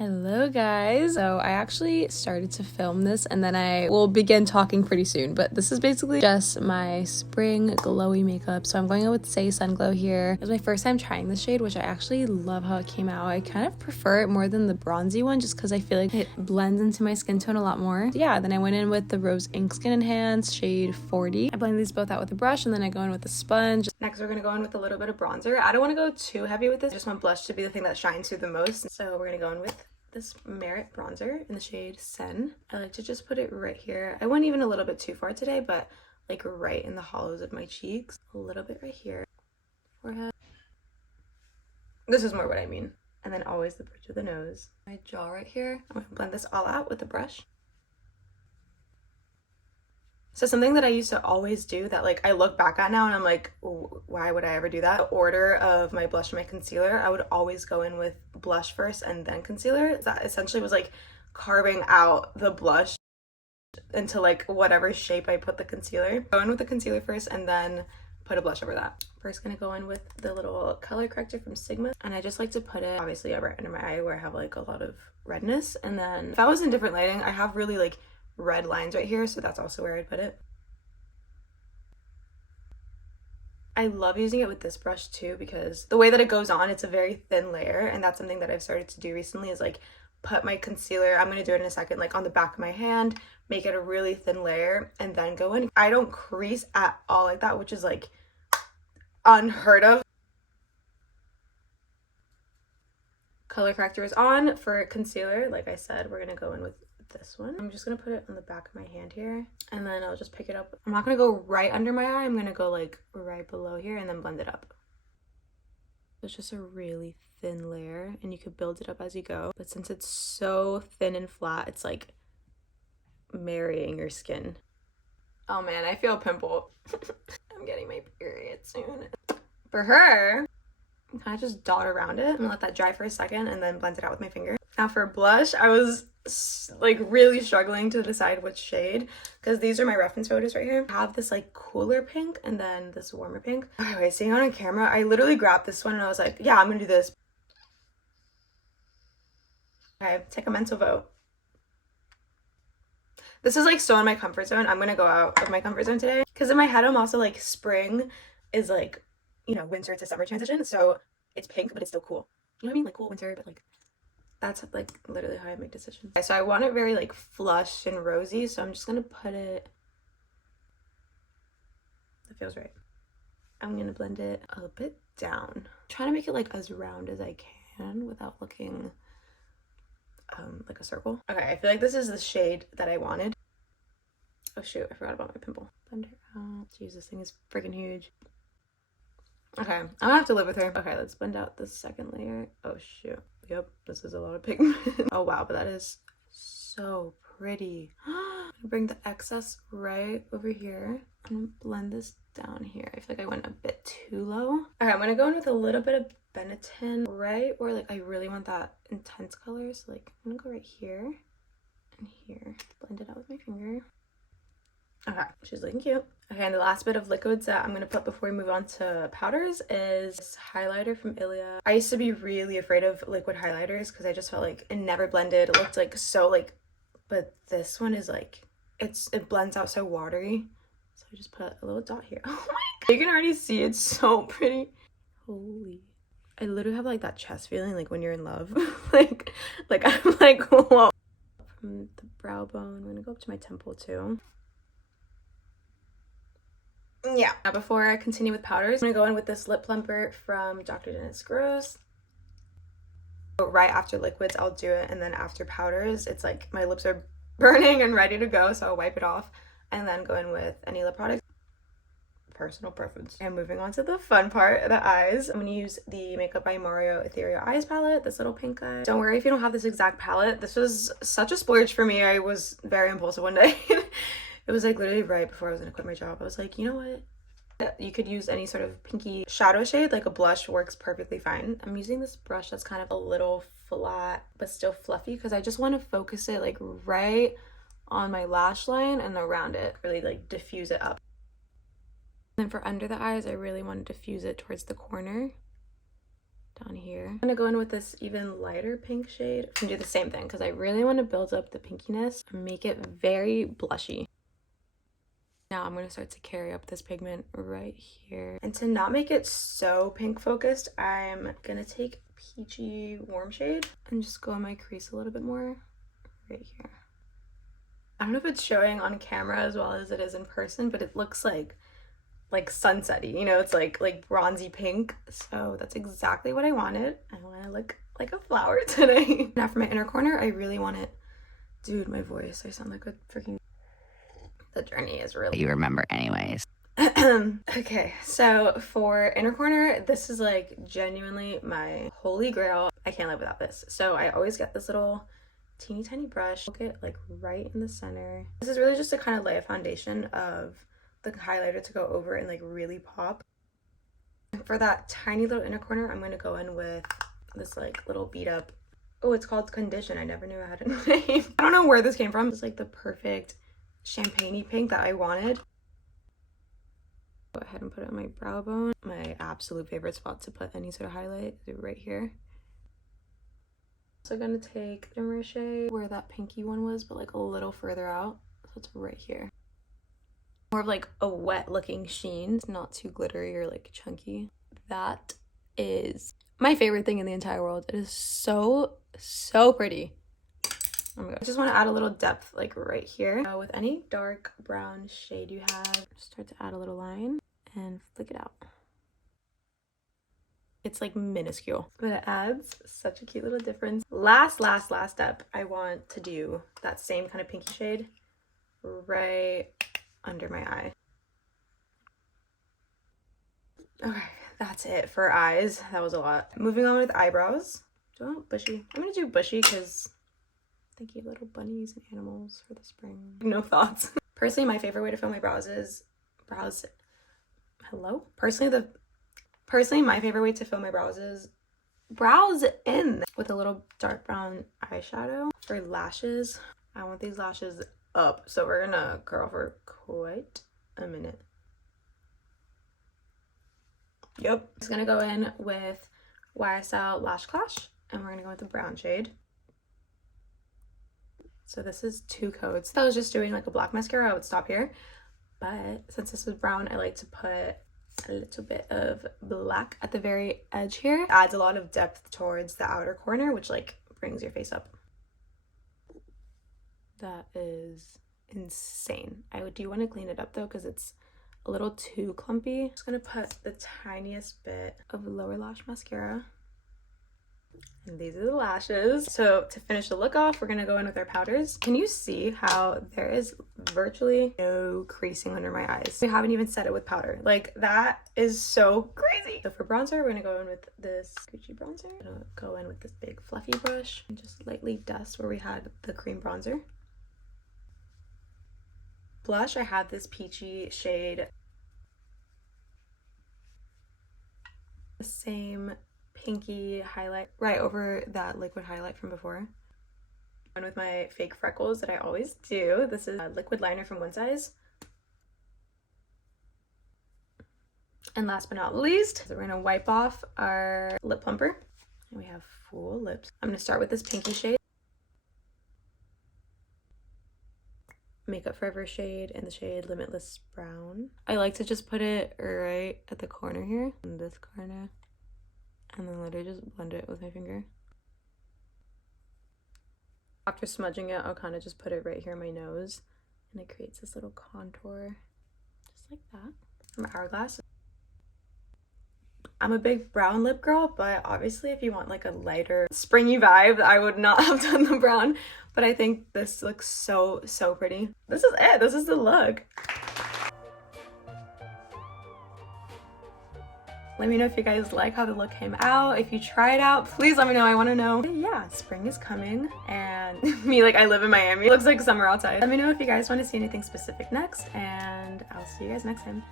Hello guys. So I actually started to film this and then I will begin talking pretty soon, but this is basically just my spring glowy makeup. So I'm going in with Saie Sun Glow here. It was my first time trying this shade, which I actually love how it came out. I kind of prefer it more than the bronzy one just because I feel like it blends into my skin tone a lot more. So yeah, then I went in with the Rose Ink Skin Enhanced shade 40. I blend these both out with a brush and then I go in with a sponge. Next we're gonna go in with a little bit of bronzer. I don't want to go too heavy with this. I just want blush to be the thing that shines through the most. So we're gonna go in with this Merit bronzer in the shade Seine. I like to just put it right here. I went even a little bit too far today, but like right in the hollows of my cheeks. A little bit right here. Forehead. This is more what I mean. And then always the bridge of the nose. My jaw right here. I'm gonna blend this all out with a brush. So something that I used to always do that like I look back at now and I'm like, why would I ever do that? The order of my blush and my concealer, I would always go in with blush first and then concealer. That essentially was like carving out the blush into like whatever shape I put the concealer. Go in with the concealer first and then put a blush over that. First gonna go in with the little color corrector from Sigma, and I just like to put it obviously right under my eye where I have like a lot of redness. And then if I was in different lighting, I have really like red lines right here, so that's also where I'd put it. I love using it with this brush too because the way that it goes on, it's a very thin layer, and that's something that I've started to do recently is like put my concealer, I'm going to do it in a second, like on the back of my hand, make it a really thin layer, and then go in. I don't crease at all like that, which is like unheard of. Color corrector is on. For concealer, like I said, we're going to go in with this one. I'm just gonna put it on the back of my hand here, and then I'll just pick it up. I'm not gonna go right under my eye, I'm gonna go like right below here and then blend it up. It's just a really thin layer and you could build it up as you go, but since it's so thin and flat, it's like marrying your skin. Oh man, I feel a pimple. I'm getting my period soon. For her, kind of just dot around it and let that dry for a second and then blend it out with my finger. Now for blush, I was like really struggling to decide which shade because these are my reference photos right here. I have this like cooler pink and then this warmer pink. Anyway, seeing on camera, I literally grabbed this one and I was like, yeah, I'm gonna do this. Okay, take a mental vote. This is like so in my comfort zone. I'm gonna go out of my comfort zone today because in my head I'm also like spring is like, you know, winter to summer transition, so it's pink but it's still cool. You know what I mean? Like cool winter, but like that's like literally how I make decisions. Okay, so I want it very like flush and rosy, so I'm just gonna put it, that feels right. I'm gonna blend it a bit down. I'm trying to make it like as round as I can without looking like a circle. Okay, I feel like this is the shade that I wanted. Oh shoot, I forgot about my pimple. Blend it out. Jeez, this thing is freaking huge. Okay, I'm gonna have to live with her. Okay, let's blend out the second layer. Oh shoot. Yep, this is a lot of pigment. Oh wow, but that is so pretty. I'm gonna bring the excess right over here. I'm gonna blend this down here. I feel like I went a bit too low. Okay, I'm gonna go in with a little bit of benetint right where like I really want that intense color. So like I'm gonna go right here and here. Blend it out with my finger. Okay, she's looking cute. Okay, and the last bit of liquids that I'm going to put before we move on to powders is this highlighter from ILIA. I used to be really afraid of liquid highlighters because I just felt like it never blended. It looked like so like, but this one is like, it blends out so watery. So I just put a little dot here. Oh my god, you can already see it's so pretty. Holy. I literally have like that chest feeling like when you're in love. like I'm like, whoa. From the brow bone, I'm going to go up to my temple too. Yeah. Now before I continue with powders, I'm gonna go in with this lip plumper from Dr. Dennis Gross. Right after liquids, I'll do it, and then after powders, it's like my lips are burning and ready to go, so I'll wipe it off and then go in with any lip product. Personal preference. And moving on to the fun part, the eyes. I'm gonna use the Makeup by Mario Ethereal Eyes palette, this little pink guy. Don't worry if you don't have this exact palette. This was such a splurge for me. I was very impulsive one day. It was like literally right before I was gonna quit my job. I was like, you know what? You could use any sort of pinky shadow shade, like a blush works perfectly fine. I'm using this brush that's kind of a little flat, but still fluffy because I just want to focus it like right on my lash line and around it, really like diffuse it up. And then for under the eyes, I really want to diffuse it towards the corner. down here. I'm gonna go in with this even lighter pink shade and do the same thing because I really want to build up the pinkiness and make it very blushy. Now I'm going to start to carry up this pigment right here. And to not make it so pink focused, I'm going to take peachy warm shade and just go in my crease a little bit more right here. I don't know if it's showing on camera as well as it is in person, but it looks like sunsetty, you know, it's like bronzy pink. So that's exactly what I wanted. I want to look like a flower today. Now for my inner corner, I really want it. Dude, my voice, I sound like a freaking... The journey is really... You remember anyways. Okay, so for inner corner, this is like genuinely my holy grail. I can't live without this. So I always get this little teeny tiny brush, look it like right in the center. This is really just to kind of lay a foundation of the highlighter to go over and like really pop. For that tiny little inner corner, I'm going to go in with this like little beat up. Oh, it's called Condition. I never knew I had a name. I don't know where this came from. It's like the perfect champagne-y pink that I wanted. Go ahead and put it on my brow bone. My absolute favorite spot to put any sort of highlight is right here. So I'm gonna take Derma-E where that pinky one was, but like a little further out. So it's right here. More of like a wet looking sheen. It's not too glittery or like chunky. That is my favorite thing in the entire world. It is so pretty. Oh my God. I just want to add a little depth like right here. With any dark brown shade you have, start to add a little line and flick it out. It's like minuscule, but it adds such a cute little difference. Last step, I want to do that same kind of pinky shade right under my eye. Okay, that's it for eyes. That was a lot. Moving on with eyebrows. Do I want bushy? I'm gonna do bushy because thank you, little bunnies and animals for the spring. No thoughts. Personally, my favorite way to fill my brows is Personally, my favorite way to fill my brows is brows in with a little dark brown eyeshadow. For lashes, I want these lashes up, so we're gonna curl for quite a minute. Yep. Just gonna go in with YSL Lash Clash, and we're gonna go with the brown shade. So this is 2 coats. If I was just doing like a black mascara, I would stop here. But since this is brown, I like to put a little bit of black at the very edge here. It adds a lot of depth towards the outer corner, which like brings your face up. That is insane. I do want to clean it up though because it's a little too clumpy. I'm just gonna put the tiniest bit of lower lash mascara. And these are the lashes. So to finish the look off, we're gonna go in with our powders. Can you see how there is virtually no creasing under my eyes? We haven't even set it with powder. Like, that is so crazy. So for bronzer, we're gonna go in with this Gucci bronzer. I'm gonna go in with this big fluffy brush and just lightly dust where we had the cream bronzer. Blush, I have this peachy shade. The same pinky highlight right over that liquid highlight from before. And with my fake freckles that I always do, this is a liquid liner from One Size. And last but not least, so we're gonna wipe off our lip plumper. And we have full lips. I'm gonna start with this pinky shade. Makeup Forever shade in the shade Limitless Brown. I like to just put it right at the corner here, in this corner, and then literally just blend it with my finger. After smudging it, I'll kind of just put it right here in my nose, and it creates this little contour, just like that. From Hourglass. I'm a big brown lip girl, but obviously if you want like a lighter springy vibe, I would not have done the brown, but I think this looks so pretty. This is it. This is the look. Let me know if you guys like how the look came out. If you try it out, please let me know. I want to know. But yeah, spring is coming, and me, like, I live in Miami. It looks like summer outside. Let me know if you guys want to see anything specific next, and I'll see you guys next time.